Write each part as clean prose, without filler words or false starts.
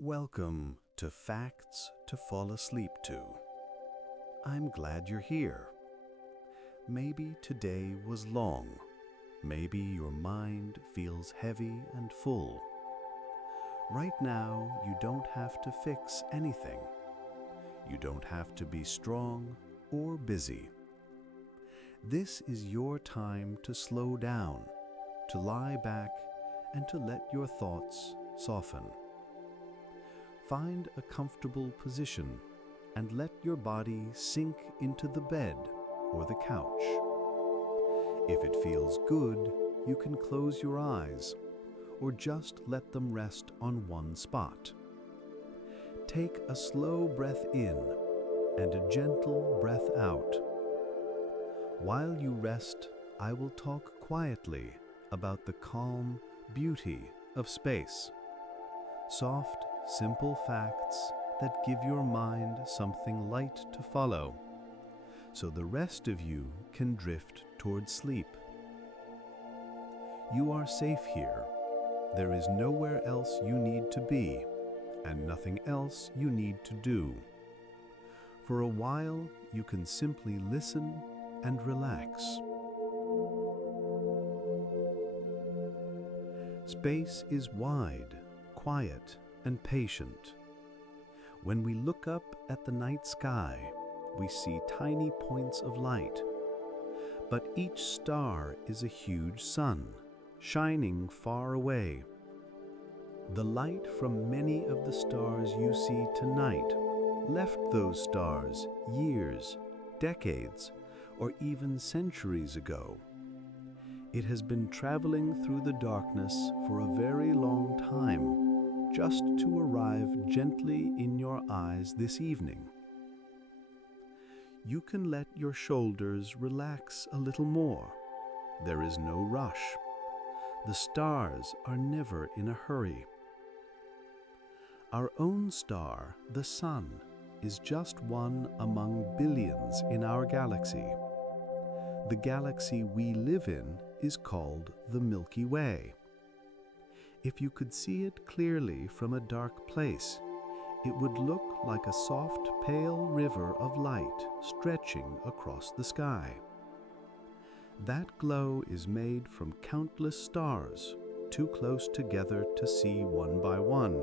Welcome to Facts to Fall Asleep To. I'm glad you're here. Maybe today was long. Maybe your mind feels heavy and full. Right now, you don't have to fix anything. You don't have to be strong or busy. This is your time to slow down, to lie back, and to let your thoughts soften. Find a comfortable position and let your body sink into the bed or the couch. If it feels good, you can close your eyes or just let them rest on one spot. Take a slow breath in and a gentle breath out. While you rest, I will talk quietly about the calm beauty of space. Soft, simple facts that give your mind something light to follow, so the rest of you can drift toward sleep. You are safe here. There is nowhere else you need to be, and nothing else you need to do. For a while, you can simply listen and relax. Space is wide, quiet, and patient. When we look up at the night sky, we see tiny points of light. But each star is a huge sun, shining far away. The light from many of the stars you see tonight left those stars years, decades, or even centuries ago. It has been traveling through the darkness for a very long time, just to arrive gently in your eyes this evening. You can let your shoulders relax a little more. There is no rush. The stars are never in a hurry. Our own star, the Sun, is just one among billions in our galaxy. The galaxy we live in is called the Milky Way. If you could see it clearly from a dark place, it would look like a soft, pale river of light stretching across the sky. That glow is made from countless stars, too close together to see one by one,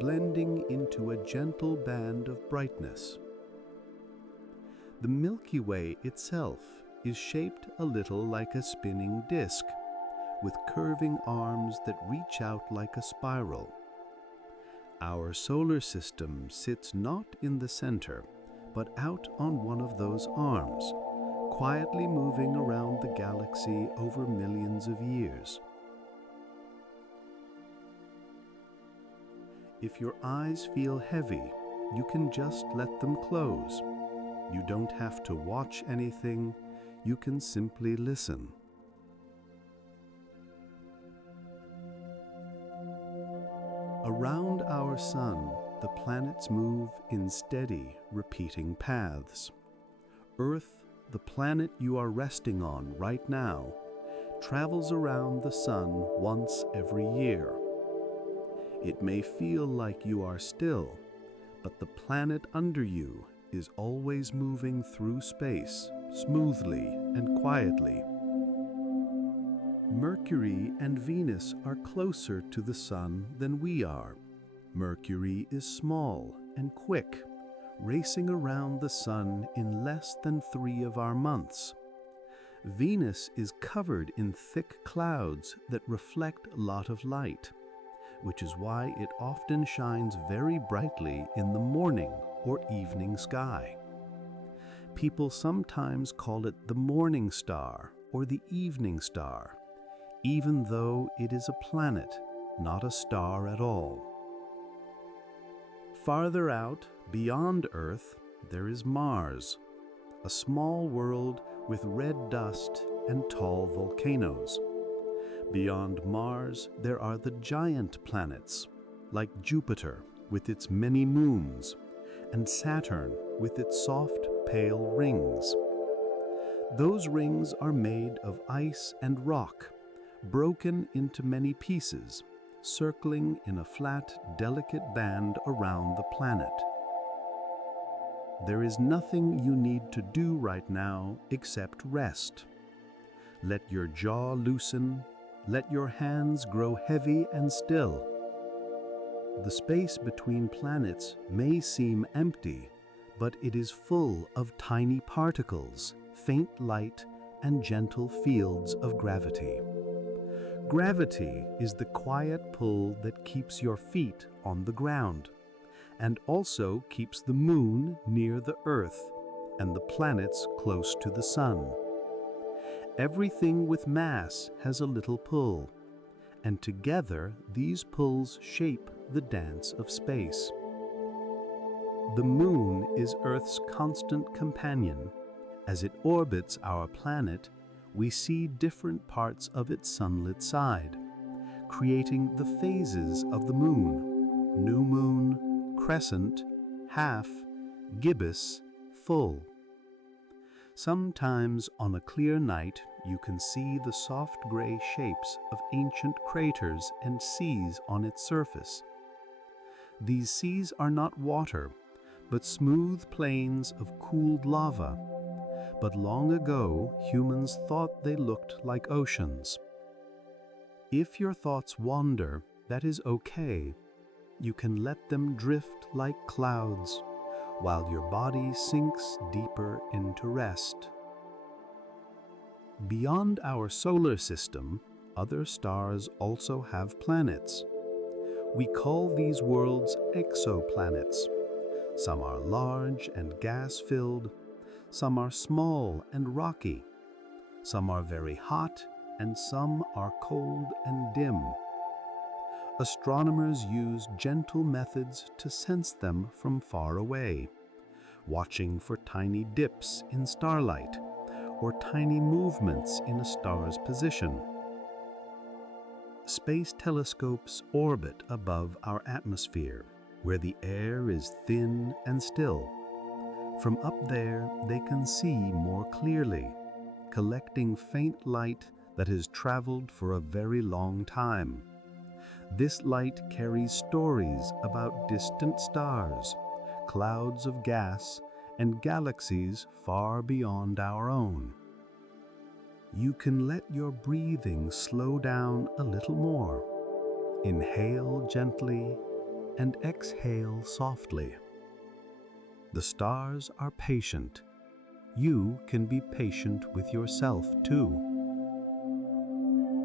blending into a gentle band of brightness. The Milky Way itself is shaped a little like a spinning disk, with curving arms that reach out like a spiral. Our solar system sits not in the center, but out on one of those arms, quietly moving around the galaxy over millions of years. If your eyes feel heavy, you can just let them close. You don't have to watch anything, you can simply listen. Around our sun, the planets move in steady, repeating paths. Earth, the planet you are resting on right now, travels around the sun once every year. It may feel like you are still, but the planet under you is always moving through space, smoothly and quietly. Mercury and Venus are closer to the Sun than we are. Mercury is small and quick, racing around the Sun in less than 3 of our months. Venus is covered in thick clouds that reflect a lot of light, which is why it often shines very brightly in the morning or evening sky. People sometimes call it the morning star or the evening star, even though it is a planet, not a star at all. Farther out, beyond Earth, there is Mars, a small world with red dust and tall volcanoes. Beyond Mars, there are the giant planets, like Jupiter with its many moons, and Saturn with its soft, pale rings. Those rings are made of ice and rock, broken into many pieces, circling in a flat, delicate band around the planet. There is nothing you need to do right now except rest. Let your jaw loosen, let your hands grow heavy and still. The space between planets may seem empty, but it is full of tiny particles, faint light, and gentle fields of gravity. Gravity is the quiet pull that keeps your feet on the ground, and also keeps the moon near the Earth and the planets close to the sun. Everything with mass has a little pull, and together these pulls shape the dance of space. The moon is Earth's constant companion. As it orbits our planet, we see different parts of its sunlit side, creating the phases of the moon: new moon, crescent, half, gibbous, full. Sometimes on a clear night, you can see the soft gray shapes of ancient craters and seas on its surface. These seas are not water, but smooth plains of cooled lava. But long ago, humans thought they looked like oceans. If your thoughts wander, that is okay. You can let them drift like clouds, while your body sinks deeper into rest. Beyond our solar system, other stars also have planets. We call these worlds exoplanets. Some are large and gas-filled, some are small and rocky, some are very hot, and some are cold and dim. Astronomers use gentle methods to sense them from far away, watching for tiny dips in starlight or tiny movements in a star's position. Space telescopes orbit above our atmosphere, where the air is thin and still. From up there, they can see more clearly, collecting faint light that has traveled for a very long time. This light carries stories about distant stars, clouds of gas, and galaxies far beyond our own. You can let your breathing slow down a little more. Inhale gently and exhale softly. The stars are patient. You can be patient with yourself too.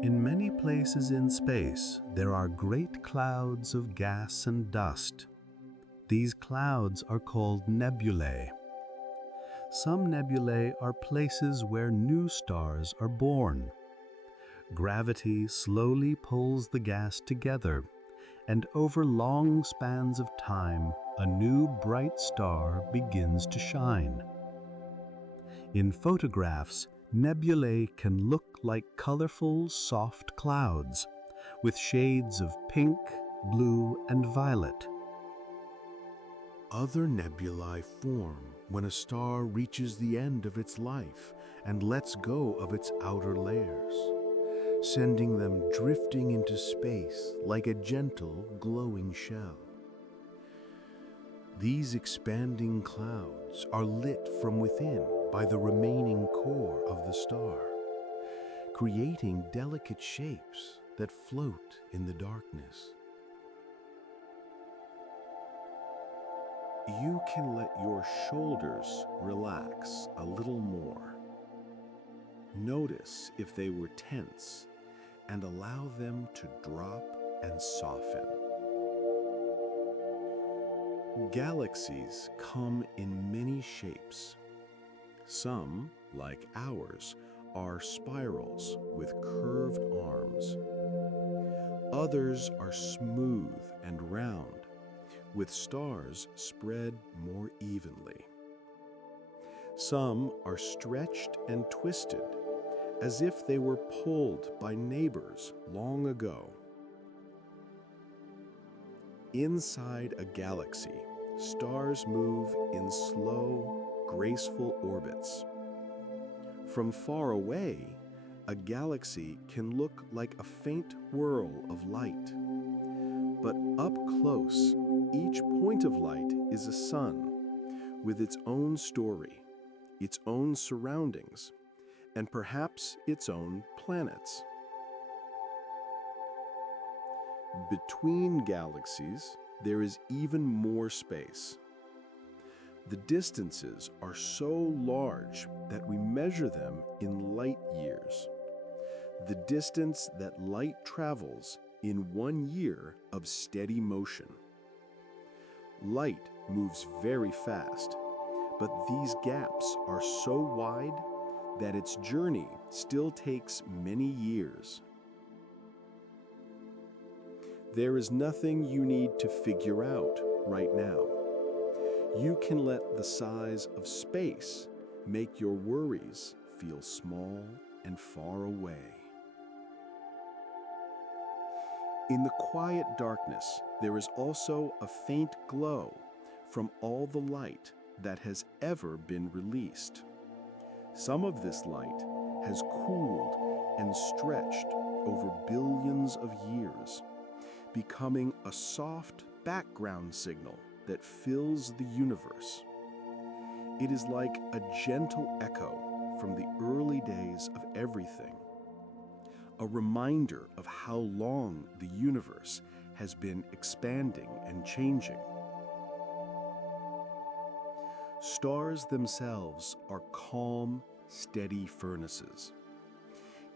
In many places in space, there are great clouds of gas and dust. These clouds are called nebulae. Some nebulae are places where new stars are born. Gravity slowly pulls the gas together, and over long spans of time, a new bright star begins to shine. In photographs, nebulae can look like colorful, soft clouds, with shades of pink, blue, and violet. Other nebulae form when a star reaches the end of its life and lets go of its outer layers, sending them drifting into space like a gentle, glowing shell. These expanding clouds are lit from within by the remaining core of the star, creating delicate shapes that float in the darkness. You can let your shoulders relax a little more. Notice if they were tense and allow them to drop and soften. Galaxies come in many shapes. Some, like ours, are spirals with curved arms. Others are smooth and round, with stars spread more evenly. Some are stretched and twisted, as if they were pulled by neighbors long ago. Inside a galaxy, stars move in slow, graceful orbits. From far away, a galaxy can look like a faint whirl of light, But up close, each point of light is a sun with its own story, its own surroundings, and perhaps its own planets. Between galaxies, there is even more space. The distances are so large that we measure them in light years. The distance that light travels in 1 year of steady motion. Light moves very fast, but these gaps are so wide that its journey still takes many years. There is nothing you need to figure out right now. You can let the size of space make your worries feel small and far away. In the quiet darkness, there is also a faint glow from all the light that has ever been released. Some of this light has cooled and stretched over billions of years, becoming a soft background signal that fills the universe. It is like a gentle echo from the early days of everything, a reminder of how long the universe has been expanding and changing. Stars themselves are calm, steady furnaces.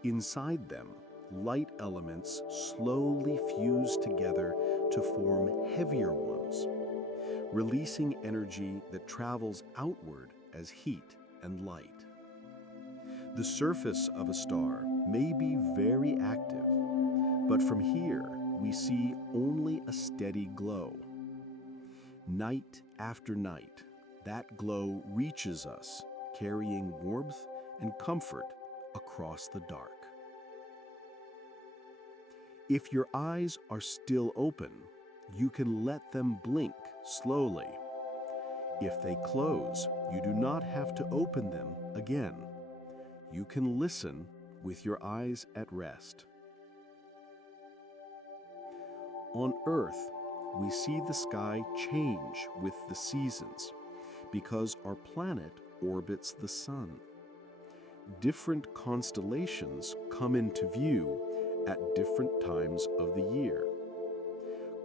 Inside them, light elements slowly fuse together to form heavier ones, releasing energy that travels outward as heat and light. The surface of a star may be very active, but from here we see only a steady glow. Night after night, that glow reaches us, carrying warmth and comfort across the dark. If your eyes are still open, you can let them blink slowly. If they close, you do not have to open them again. You can listen with your eyes at rest. On Earth, we see the sky change with the seasons because our planet orbits the sun. Different constellations come into view at different times of the year.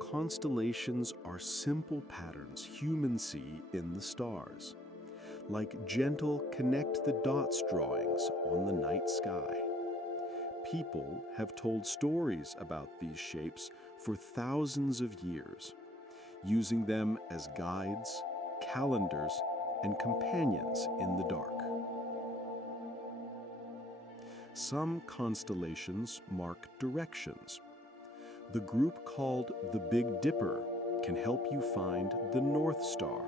Constellations are simple patterns humans see in the stars, like gentle connect-the-dots drawings on the night sky. People have told stories about these shapes for thousands of years, using them as guides, calendars, and companions in the dark. Some constellations mark directions. The group called the Big Dipper can help you find the North Star,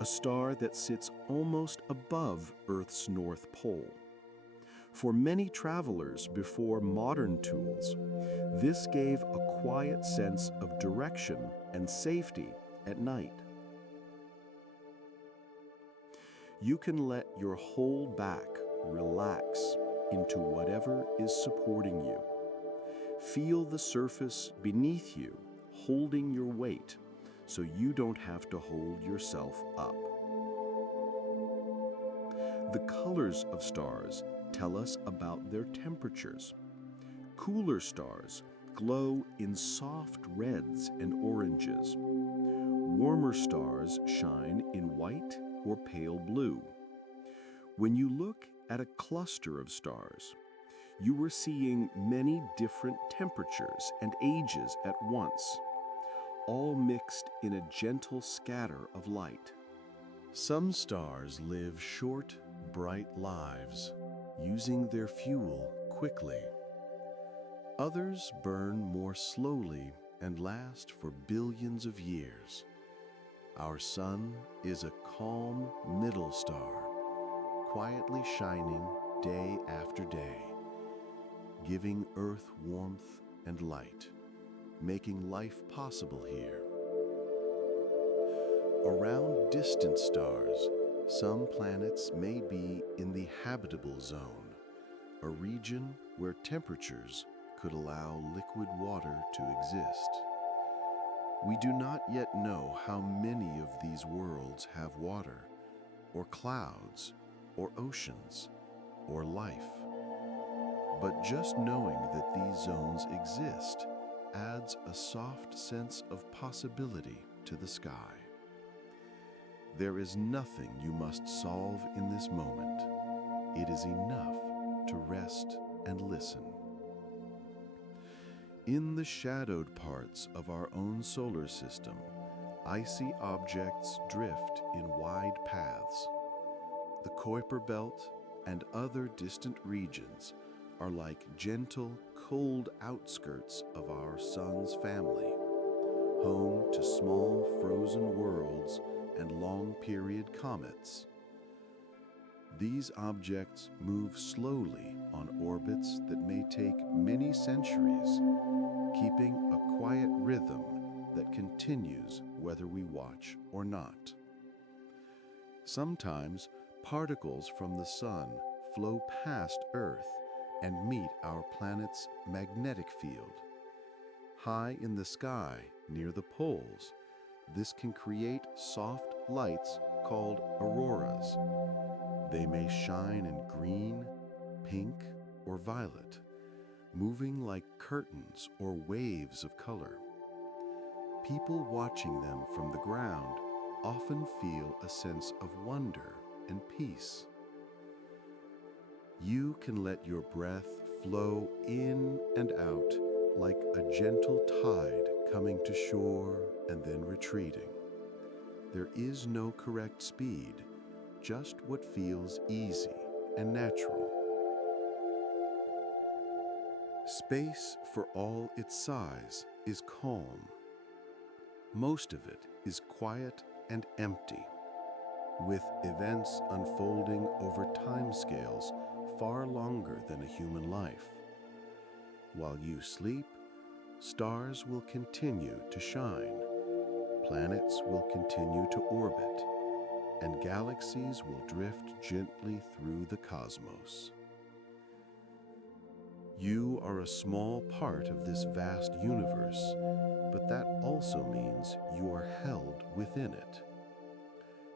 a star that sits almost above Earth's North Pole. For many travelers before modern tools, this gave a quiet sense of direction and safety at night. You can let your whole back relax into whatever is supporting you. Feel the surface beneath you holding your weight so you don't have to hold yourself up. The colors of stars tell us about their temperatures. Cooler stars glow in soft reds and oranges. Warmer stars shine in white or pale blue. When you look at a cluster of stars, you are seeing many different temperatures and ages at once, all mixed in a gentle scatter of light. Some stars live short, bright lives, using their fuel quickly. Others burn more slowly and last for billions of years. Our sun is a calm middle star, quietly shining day after day, giving Earth warmth and light, making life possible here. Around distant stars, some planets may be in the habitable zone, a region where temperatures could allow liquid water to exist. We do not yet know how many of these worlds have water, or clouds, or oceans, or life. But just knowing that these zones exist adds a soft sense of possibility to the sky. There is nothing you must solve in this moment. It is enough to rest and listen. In the shadowed parts of our own solar system, icy objects drift in wide paths. The Kuiper Belt and other distant regions are like gentle, cold outskirts of our sun's family, home to small frozen worlds and long-period comets. These objects move slowly on orbits that may take many centuries, keeping a quiet rhythm that continues whether we watch or not. Sometimes particles from the sun flow past Earth and meet our planet's magnetic field. High in the sky, near the poles, this can create soft lights called auroras. They may shine in green, pink, or violet, moving like curtains or waves of color. People watching them from the ground often feel a sense of wonder and peace. You can let your breath flow in and out like a gentle tide coming to shore and then retreating. There is no correct speed, just what feels easy and natural. Space, for all its size, is calm. Most of it is quiet and empty, with events unfolding over timescales far longer than a human life. While you sleep, stars will continue to shine, planets will continue to orbit, and galaxies will drift gently through the cosmos. You are a small part of this vast universe, but that also means you are held within it.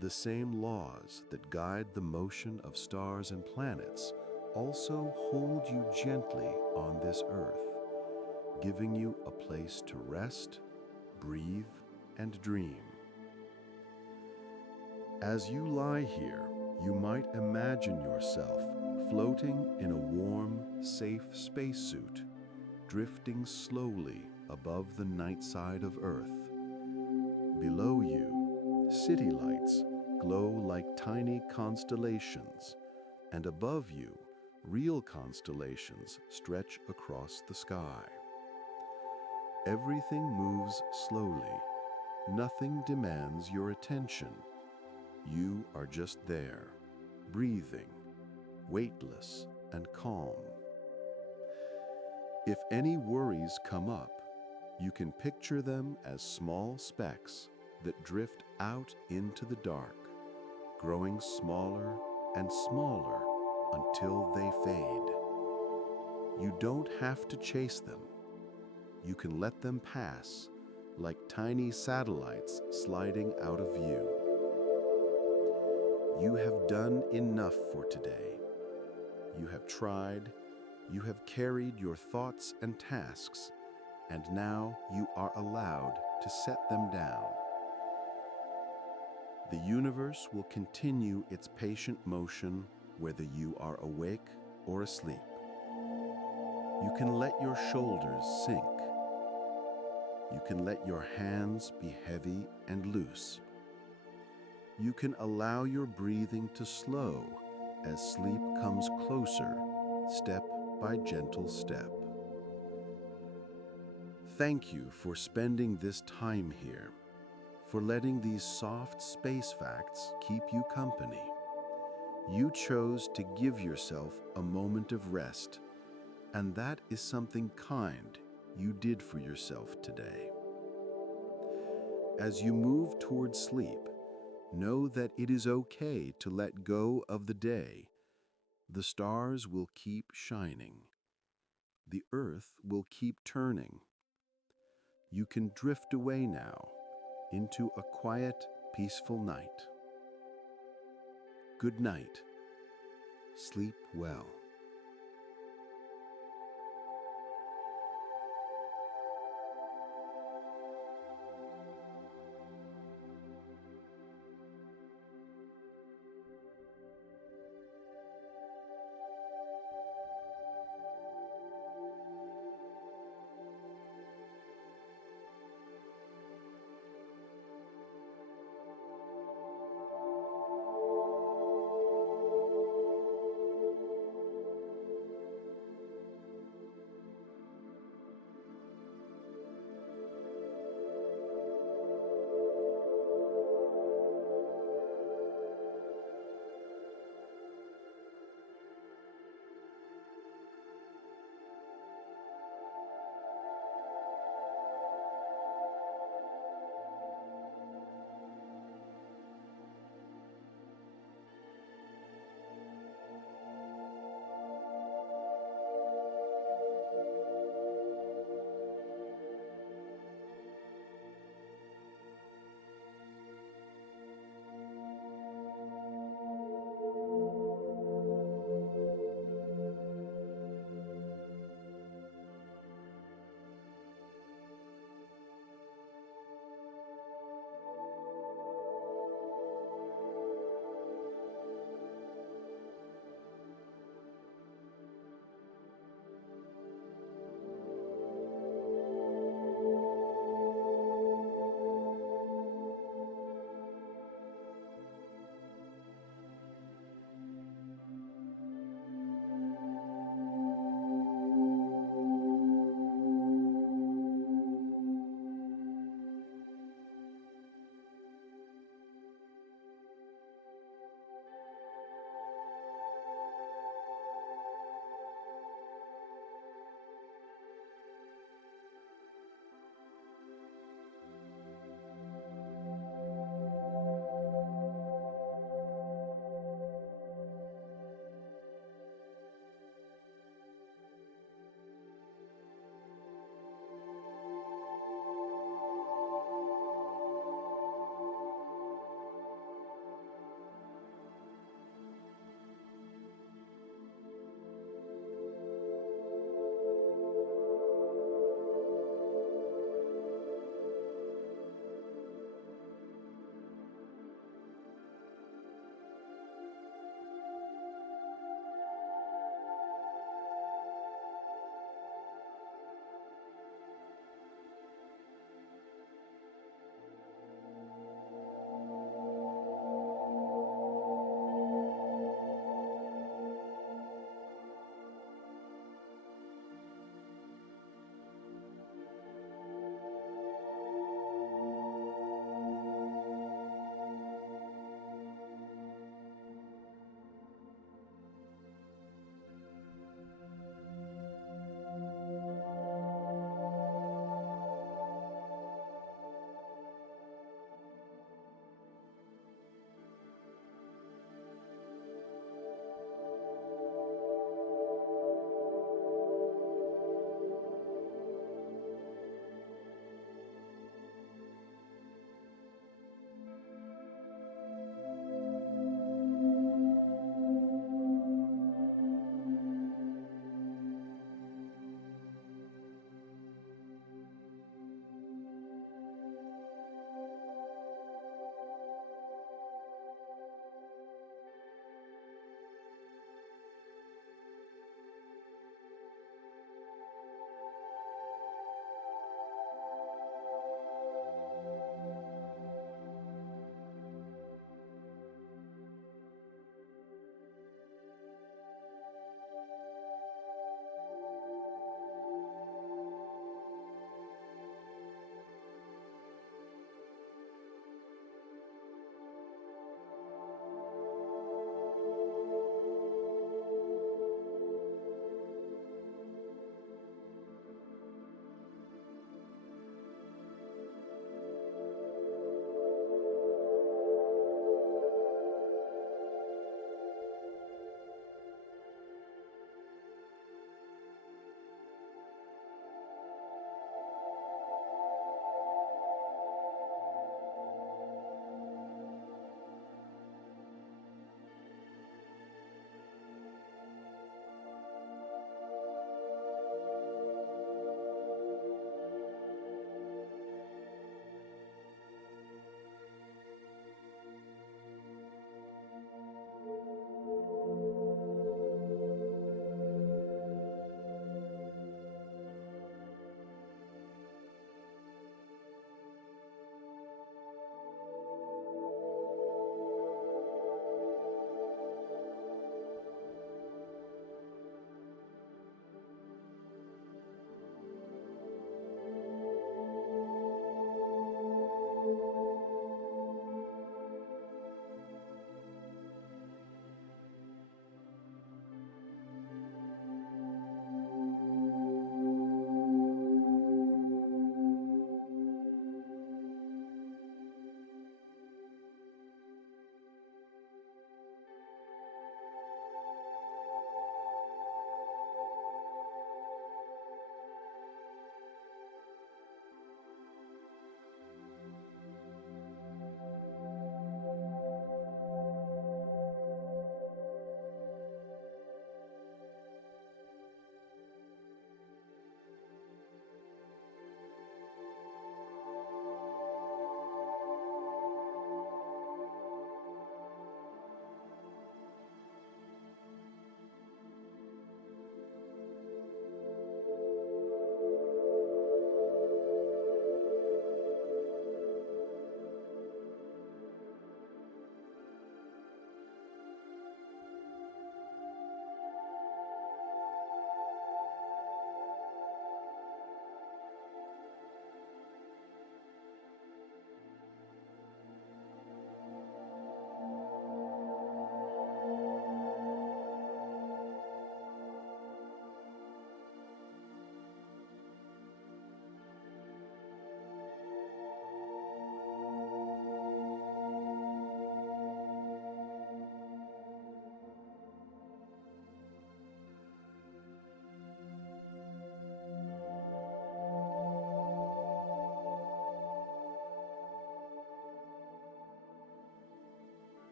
The same laws that guide the motion of stars and planets also hold you gently on this earth, giving you a place to rest, breathe, and dream. As you lie here, you might imagine yourself floating in a warm, safe spacesuit, drifting slowly above the night side of Earth. Below you, city lights glow like tiny constellations, and above you, real constellations stretch across the sky. Everything moves slowly. Nothing demands your attention. You are just there, breathing, weightless and calm. If any worries come up, you can picture them as small specks that drift out into the dark, growing smaller and smaller until they fade. You don't have to chase them. You can let them pass like tiny satellites sliding out of view. You have done enough for today. You have tried, you have carried your thoughts and tasks, and now you are allowed to set them down. The universe will continue its patient motion whether you are awake or asleep. You can let your shoulders sink. You can let your hands be heavy and loose. You can allow your breathing to slow as sleep comes closer, step by gentle step. Thank you for spending this time here, for letting these soft space facts keep you company. You chose to give yourself a moment of rest, and that is something kind you did for yourself today. As you move toward sleep, know that it is okay to let go of the day. The stars will keep shining. The earth will keep turning. You can drift away now into a quiet, peaceful night. Good night. Sleep well.